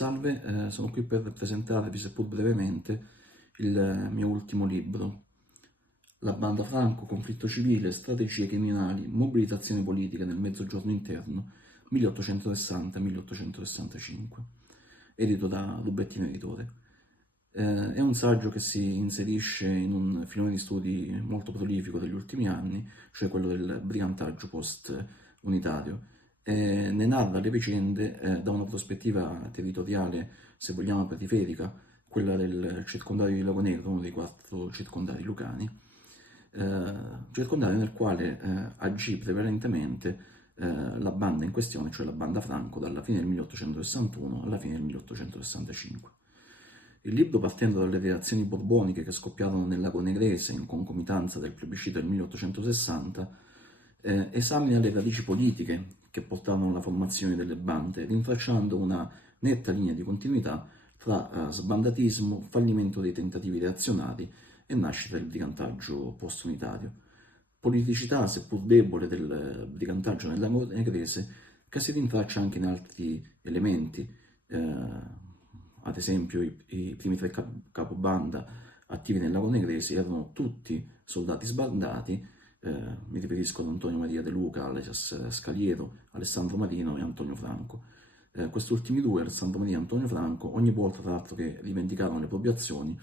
Salve, sono qui per presentarvi, seppur brevemente, il mio ultimo libro, La banda Franco, conflitto civile, strategie criminali, mobilitazione politica nel Mezzogiorno interno, 1860-1865, edito da Rubettino Editore. È un saggio che si inserisce in un filone di studi molto prolifico degli ultimi anni, cioè quello del brigantaggio post-unitario, e ne narra le vicende da una prospettiva territoriale, se vogliamo periferica, quella del circondario di Lago Negro, uno dei 4 circondari lucani, circondario nel quale agì prevalentemente la banda in questione, cioè la banda Franco, dalla fine del 1861 alla fine del 1865. Il libro, partendo dalle reazioni borboniche che scoppiarono nel Lago Negrese in concomitanza del plebiscito del 1860, esamina le radici politiche che portarono alla formazione delle bande, rintracciando una netta linea di continuità tra sbandatismo, fallimento dei tentativi reazionari e nascita del brigantaggio post-unitario. Politicità, seppur debole, del brigantaggio nel Lago Negrese, che si rintraccia anche in altri elementi, ad esempio i primi 3 capobanda attivi nel Lago Negrese erano tutti soldati sbandati, mi riferisco ad Antonio Maria De Luca, alias Scaliero, Alessandro Marino e Antonio Franco. Questi ultimi 2, Alessandro Marino e Antonio Franco, ogni volta tra l'altro che rivendicarono le proprie azioni,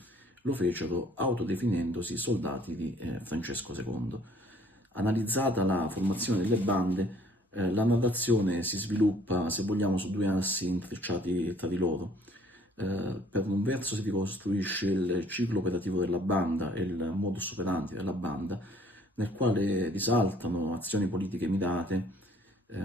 lo fecero autodefinendosi soldati di Francesco II. Analizzata la formazione delle bande, la narrazione si sviluppa, se vogliamo, su 2 assi intrecciati tra di loro. Per un verso si ricostruisce il ciclo operativo della banda e il modus operandi della banda, nel quale risaltano azioni politiche mirate,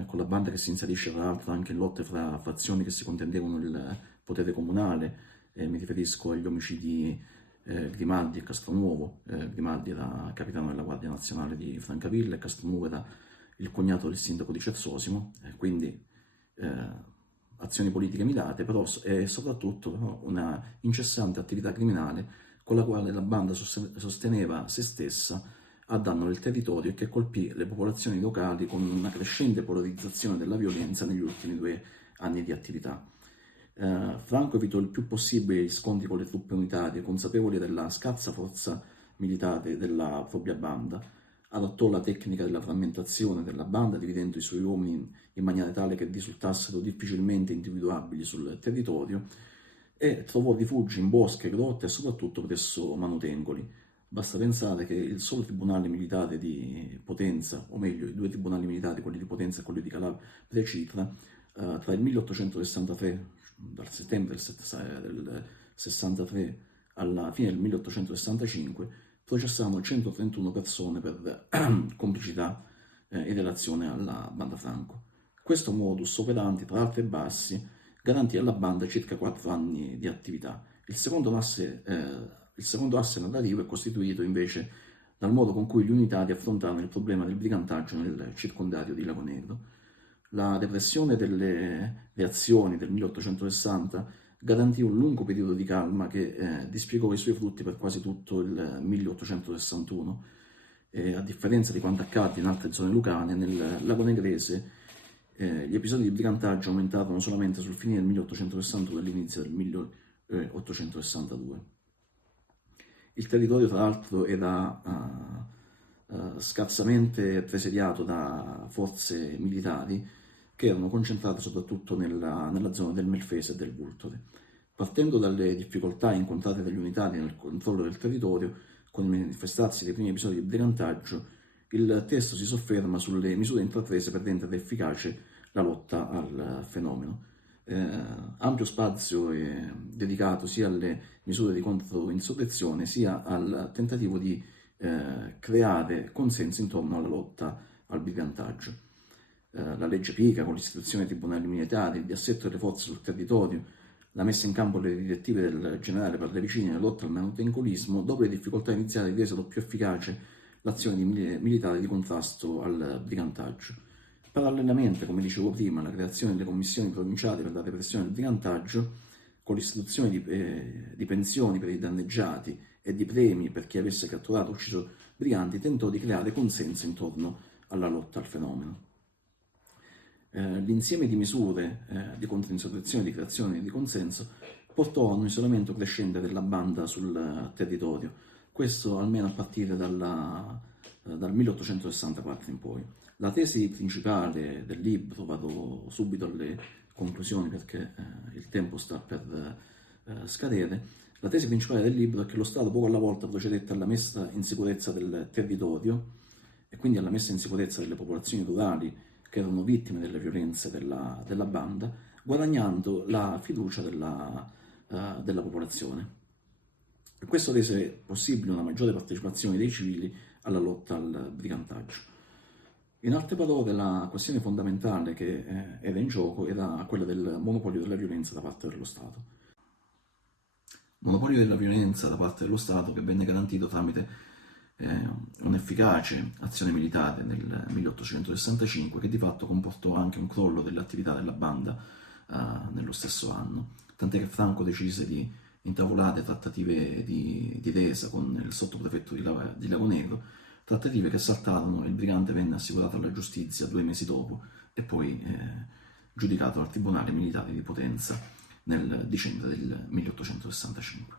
con la banda che si inserisce tra l'altro anche in lotte fra fazioni che si contendevano il potere comunale. Mi riferisco agli omicidi Grimaldi e Castronuovo. Grimaldi era capitano della Guardia Nazionale di Francavilla e Castronuovo era il cognato del sindaco di Cersosimo, quindi azioni politiche mirate, però è soprattutto una incessante attività criminale con la quale la banda sosteneva se stessa a danno del territorio e che colpì le popolazioni locali con una crescente polarizzazione della violenza negli ultimi 2 anni di attività. Franco evitò il più possibile gli scontri con le truppe unitarie, consapevoli della scarsa forza militare della propria banda. Adottò la tecnica della frammentazione della banda, dividendo i suoi uomini in maniera tale che risultassero difficilmente individuabili sul territorio, e trovò rifugi in boschi, grotte e soprattutto presso manutengoli. Basta pensare che il solo tribunale militare di Potenza, o meglio i 2 tribunali militari, quelli di Potenza e quelli di Calabria e Citra, tra il 1863, dal settembre del 63 alla fine del 1865, processarono 131 persone per complicità in relazione alla banda Franco. Questo modus operandi, tra alti e bassi, garantì alla banda circa 4 anni di attività. Il secondo asse narrativo è costituito invece dal modo con cui gli unitari affrontarono il problema del brigantaggio nel circondario di Lago Negro. La repressione delle reazioni del 1860 garantì un lungo periodo di calma che dispiegò i suoi frutti per quasi tutto il 1861. A differenza di quanto accadde in altre zone lucane, nel Lago Negrese gli episodi di brigantaggio aumentarono solamente sul finire del 1861 e all'inizio del 1862. Il territorio, tra l'altro, era scarsamente presidiato da forze militari che erano concentrate soprattutto nella zona del Melfese e del Vulture. Partendo dalle difficoltà incontrate dagli unitari nel controllo del territorio, con il manifestarsi dei primi episodi di brigantaggio, il testo si sofferma sulle misure intraprese per rendere efficace la lotta al fenomeno. Ampio spazio è dedicato sia alle misure di controinsurrezione sia al tentativo di creare consenso intorno alla lotta al brigantaggio. La legge Pica, con l'istituzione dei tribunali militari, il riassetto delle forze sul territorio, la messa in campo delle direttive del generale per le vicine e la lotta al manutengolismo, dopo le difficoltà iniziali resero più efficace l'azione militare di contrasto al brigantaggio. Parallelamente, come dicevo prima, alla creazione delle commissioni provinciali per la repressione del brigantaggio, con l'istituzione di pensioni per i danneggiati e di premi per chi avesse catturato o ucciso briganti, tentò di creare consenso intorno alla lotta al fenomeno. L'insieme di misure di controinsurrezione, di creazione e di consenso portò a un isolamento crescente della banda sul territorio, questo almeno a partire dal 1864 in poi. La tesi principale del libro, vado subito alle conclusioni perché il tempo sta per scadere, la tesi principale del libro è che lo Stato poco alla volta procedette alla messa in sicurezza del territorio e quindi alla messa in sicurezza delle popolazioni rurali che erano vittime delle violenze della banda, guadagnando la fiducia della popolazione. E questo rese possibile una maggiore partecipazione dei civili alla lotta al brigantaggio. In altre parole, la questione fondamentale che era in gioco era quella del monopolio della violenza da parte dello Stato. Monopolio della violenza da parte dello Stato che venne garantito tramite un'efficace azione militare nel 1865 che di fatto comportò anche un crollo dell'attività della banda nello stesso anno, tant'è che Franco decise di intavolare trattative di resa con il sottoprefetto di Lago Negro, trattative che saltarono e il brigante venne assicurato alla giustizia 2 mesi dopo e poi giudicato al Tribunale Militare di Potenza nel dicembre del 1865.